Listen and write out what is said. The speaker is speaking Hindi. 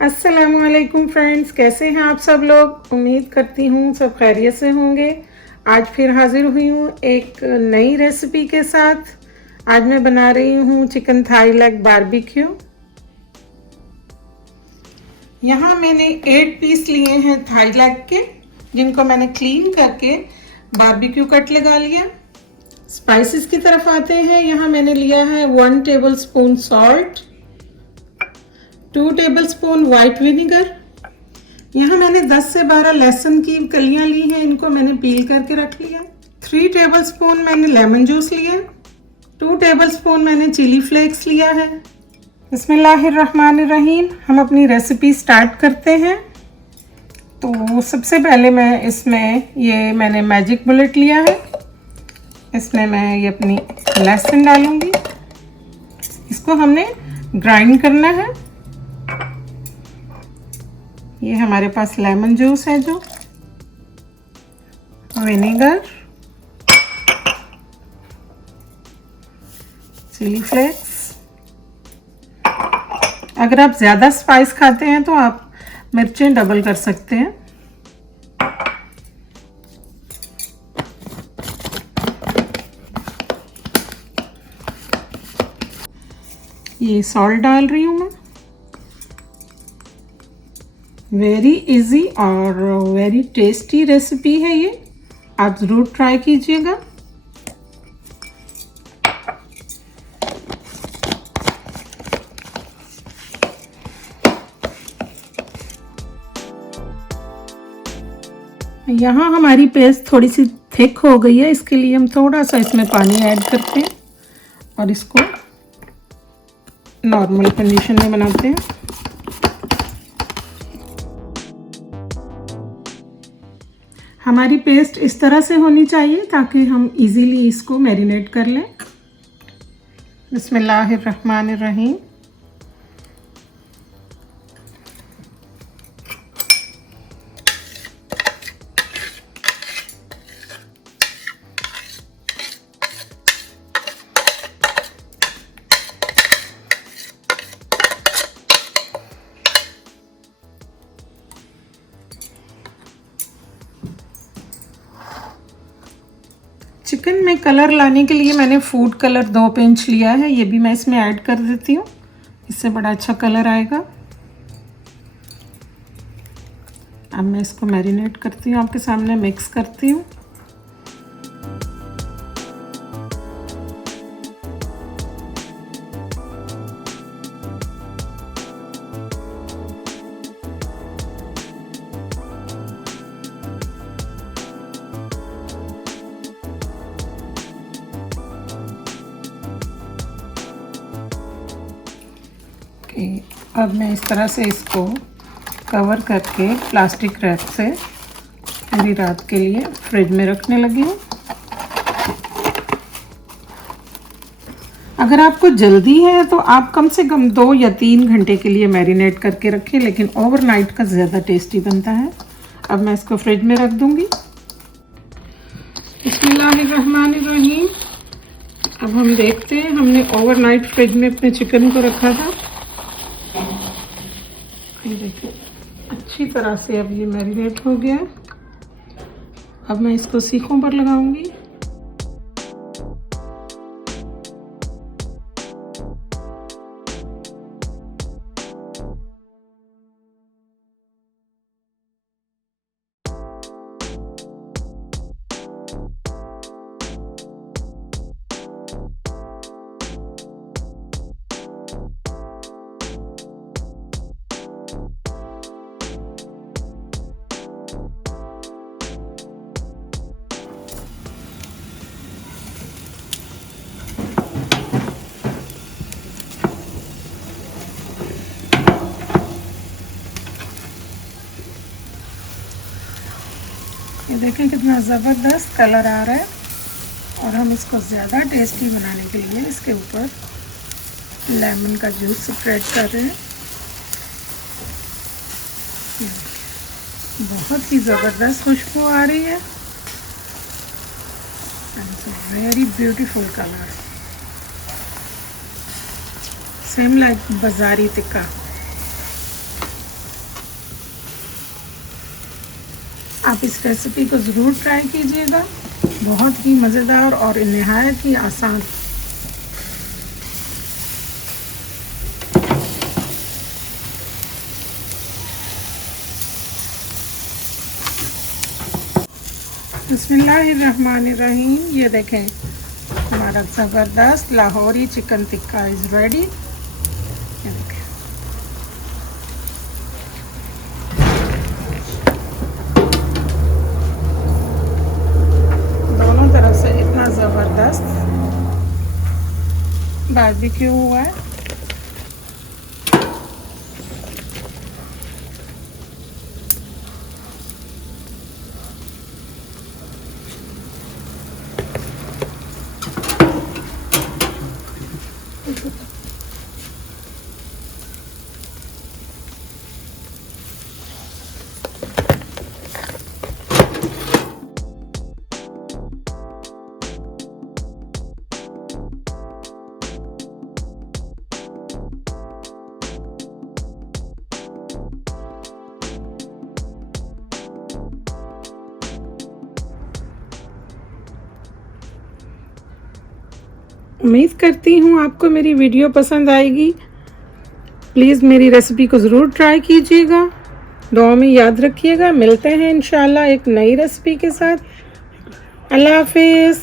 अस्सलामुअलैकुम फ्रेंड्स, कैसे हैं आप सब लोग। उम्मीद करती हूँ सब खैरियत से होंगे। आज फिर हाजिर हुई हूँ एक नई रेसिपी के साथ। आज मैं बना रही हूँ चिकन थाई लेग बारबेक्यू। यहाँ मैंने 8 पीस लिए हैं थाई लेग के, जिनको मैंने क्लीन करके बारबेक्यू कट लगा लिया। स्पाइसेस की तरफ आते हैं। यहाँ मैंने लिया है 1 tablespoon salt, 2 tablespoon white vinegar. यहाँ मैंने 10 से 12 लहसुन की कलियां ली हैं, इनको मैंने पील करके रख लिया। 3 टेबलस्पून मैंने लेमन जूस लिया। 2 टेबलस्पून मैंने चिली फ्लेक्स लिया है। बिस्मिल्लाहिर्रहमानिर्रहीम। हम अपनी रेसिपी स्टार्ट करते हैं। तो सबसे पहले मैं इसमें ये मैंने मैजिक बुलेट लिया है, इसमें मैं ये अपनी लहसुन डालूंगी। इसको हमने ग्राइंड करना है। ये हमारे पास लेमन जूस है, जो विनेगर, चिली फ्लेक्स। अगर आप ज़्यादा स्पाइस खाते हैं तो आप मिर्चें डबल कर सकते हैं। ये सॉल्ट डाल रही हूँ मैं। वेरी इजी और वेरी टेस्टी रेसिपी है ये, आप ज़रूर ट्राई कीजिएगा। यहाँ हमारी पेस्ट थोड़ी सी थिक हो गई है, इसके लिए हम थोड़ा सा इसमें पानी ऐड करते हैं और इसको नॉर्मल कंडीशन में बनाते हैं। हमारी पेस्ट इस तरह से होनी चाहिए ताकि हम इजीली इसको मैरिनेट कर लें। बिस्मिल्लाहिर्रहमानिर्रहीम। चिकन में कलर लाने के लिए मैंने फूड कलर 2 पिंच लिया है, ये भी मैं इसमें ऐड कर देती हूँ, इससे बड़ा अच्छा कलर आएगा। अब मैं इसको मैरिनेट करती हूँ, आपके सामने मिक्स करती हूँ। अब मैं इस तरह से इसको कवर करके प्लास्टिक रैप से पूरी रात के लिए फ्रिज में रखने लगी हूँ। अगर आपको जल्दी है तो आप कम से कम 2 या 3 घंटे के लिए मैरिनेट करके रखें, लेकिन ओवरनाइट का ज़्यादा टेस्टी बनता है। अब मैं इसको फ्रिज में रख दूँगी। बिस्मिल्लाहिर्रहमानिर्रहीम। अब हम देखते हैं, हमने ओवरनाइट फ्रिज में अपने चिकन को रखा था। देखिए अच्छी तरह से अब ये मैरिनेट हो गया। अब मैं इसको सीखों पर लगाऊंगी। ये देखें कितना ज़बरदस्त कलर आ रहा है। और हम इसको ज़्यादा टेस्टी बनाने के लिए इसके ऊपर लेमन का जूस स्प्रेड कर रहे हैं। बहुत ही ज़बरदस्त खुशबू आ रही है। Very beautiful colour, same like बाजारी टिक्का। आप इस रेसिपी को ज़रूर ट्राई कीजिएगा, बहुत ही मज़ेदार और नहायत ही आसान। बिस्मिल्लाहिर्रहमानिर्रहीम। ये देखें, हमारा ज़बरदस्त Lahori chicken tikka is ready. ये देखें, दोनों तरफ से इतना ज़बरदस्त बारबेक्यू हुआ है। उम्मीद करती हूँ आपको मेरी वीडियो पसंद आएगी। प्लीज़ मेरी रेसिपी को ज़रूर ट्राई कीजिएगा, दुआ में याद रखिएगा। मिलते हैं इंशाल्लाह एक नई रेसिपी के साथ। अल्लाह हाफिज़।